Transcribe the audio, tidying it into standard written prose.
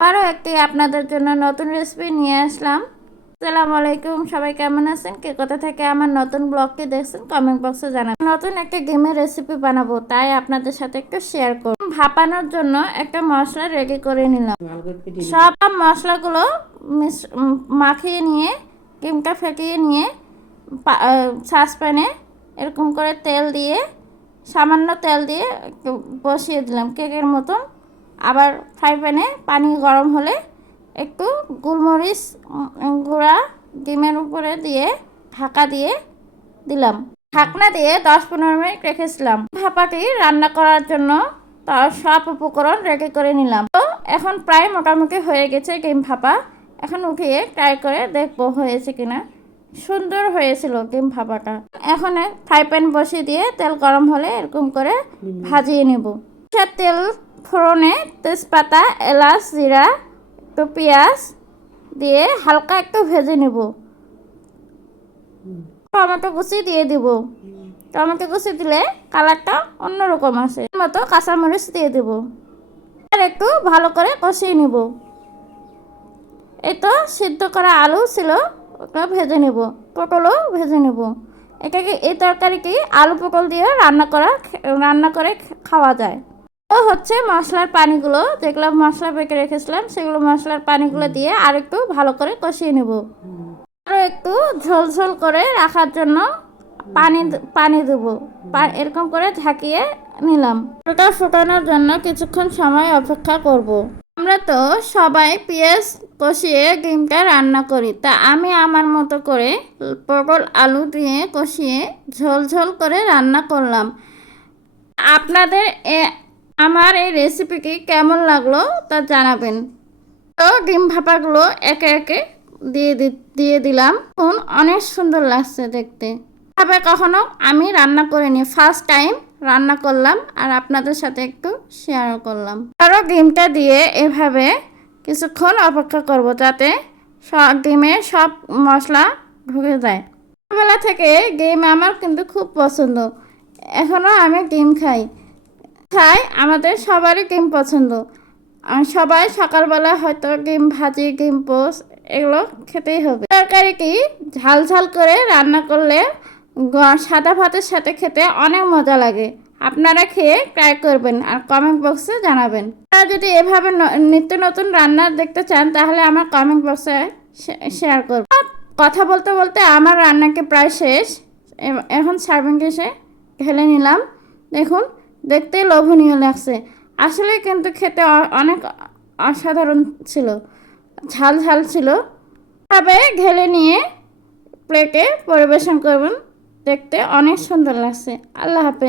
আরও একটি আপনাদের জন্য নতুন রেসিপি নিয়ে আসলাম। আসসালামু আলাইকুম, সবাই কেমন আছেন? কে কোথা থেকে আমার নতুন ব্লগটি দেখছেন কমেন্ট বক্সে জানাবেন। নতুন একটা ডিমের রেসিপি বানাবো, তাই আপনাদের সাথে একটু শেয়ার করব। ভাপানোর জন্য একটা মশলা রেডি করে নিলাম। সব মশলাগুলো মাখিয়ে নিয়ে ডিমটা ফেটিয়ে নিয়ে সসপ্যানে এরকম করে তেল দিয়ে সামান্য তেল দিয়ে একটু বসিয়ে দিলাম কেকের মতন। আবার ফ্রাই প্যানে পানি গরম হলে একটু গোলমরিচ গুঁড়া ডিমের উপরে দিয়ে ঢাকা দিয়ে দিলাম। ঢাকনা দিয়ে 10-15 মিনিট রেখেছিলাম। ভাপাটি রান্না করার জন্য তার সব উপকরণ রেডি করে নিলাম। তো এখন প্রায় মোটামুটি হয়ে গেছে ডিম ভাপা। এখন উঠিয়ে ট্রাই করে দেখবো হয়েছে কিনা। সুন্দর হয়েছিল ডিম ভাপাটা। এখন ফ্রাই প্যান বসিয়ে দিয়ে তেল গরম হলে এরকম করে ভাজিয়ে নেব। তেল ফোড়নে তেজপাতা, এলাচ, জিরা, একটু পেঁয়াজ দিয়ে হালকা একটু ভেজে নেব। টমেটো কুচি দিয়ে দিব। টমেটো কুচি দিলে কালারটা অন্যরকম আসে। মতো কাঁচামরিচ দিয়ে দেব আর একটু ভালো করে কষিয়ে নেব। এই তো সিদ্ধ করা আলু ছিল, ওটা ভেজে নেব। পটলও ভেজে নেব। এটাকে এই তরকারিকে আলু পটল দিয়ে রান্না করে খাওয়া যায়। ও হচ্ছে মশলার পানিগুলো, যেগুলো মশলা বেটে রেখেছিলাম সেগুলো মশলার পানিগুলো দিয়ে আর একটু ভালো করে কষিয়ে নেব। আরও একটু ঝোল করে রাখার জন্য পানি দেবো। এরকম করে ঢাকিয়ে নিলাম। ওটা ফোটানোর জন্য কিছুক্ষণ সময় অপেক্ষা করব। আমরা তো সবাই পেঁয়াজ কষিয়ে ডিমটা রান্না করি, তা আমি আমার মতো করে পটল আলু দিয়ে কষিয়ে ঝোল করে রান্না করলাম। আপনাদের আমার এই রেসিপিটি কেমন লাগলো তা জানাবেন। তো ডিম ভাপাগুলো একে একে দিয়ে দিলাম। অনেক সুন্দর লাগছে দেখতে। তবে কখনো আমি রান্না করিনি, ফার্স্ট টাইম রান্না করলাম আর আপনাদের সাথে একটু শেয়ার করলাম। আরও ডিমটা দিয়ে এভাবে কিছুক্ষণ অপেক্ষা করব যাতে ডিমের সব মশলা ঢুকে যায়। ছোটবেলা থেকে ডিম আমার কিন্তু খুব পছন্দ। এখনও আমি ডিম খাই। আমাদের সবারই ডিম পছন্দ। সবাই সকালবেলা হয়তো ডিম ভাজি, ডিম পোস্ট এগুলো খেতেই হবে। তরকারিটি ঝাল করে রান্না করলে সাদা ভাতের সাথে খেতে অনেক মজা লাগে। আপনারা খেয়ে ট্রাই করবেন আর কমেন্ট বক্সে জানাবেন। আপনারা যদি এভাবে নিত্য নতুন রান্না দেখতে চান তাহলে আমার কমেন্ট বক্সে শেয়ার করবেন। কথা বলতে বলতে আমার রান্নাকে প্রায় শেষ। এখন সার্ভিং ডিশে ঢেলে নিলাম। দেখুন, দেখতে লোভনীয় লাগছে। আসলে কিন্তু খেতে অনেক অসাধারণ ছিল, ঝাল ছিল। তবে ঢেলে নিয়ে প্লেটে পরিবেশন করবেন। দেখতে অনেক সুন্দর লাগছে। আল্লাহ হাফেজ।